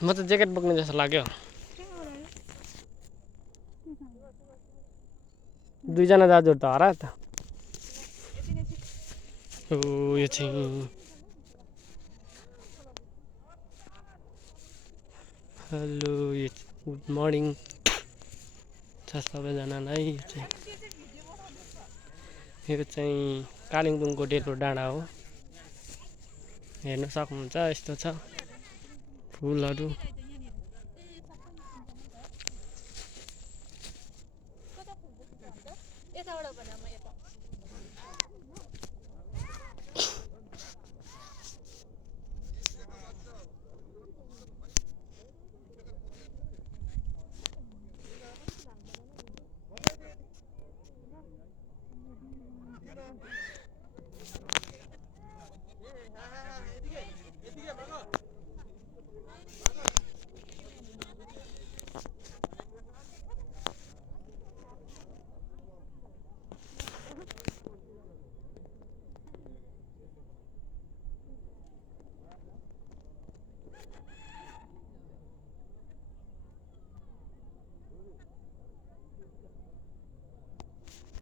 म त ज्याकेट बोक्ने जस्तो लाग्यो दुईजना दाजुहरू त हरा त ओ यो चाहिँ हेलो गुड मर्निङ छ सबैजनालाई यो चाहिँ कालिम्पोङको डेलो डाँडा हो हेर्न सक्नुहुन्छ यस्तो छ फुलहरू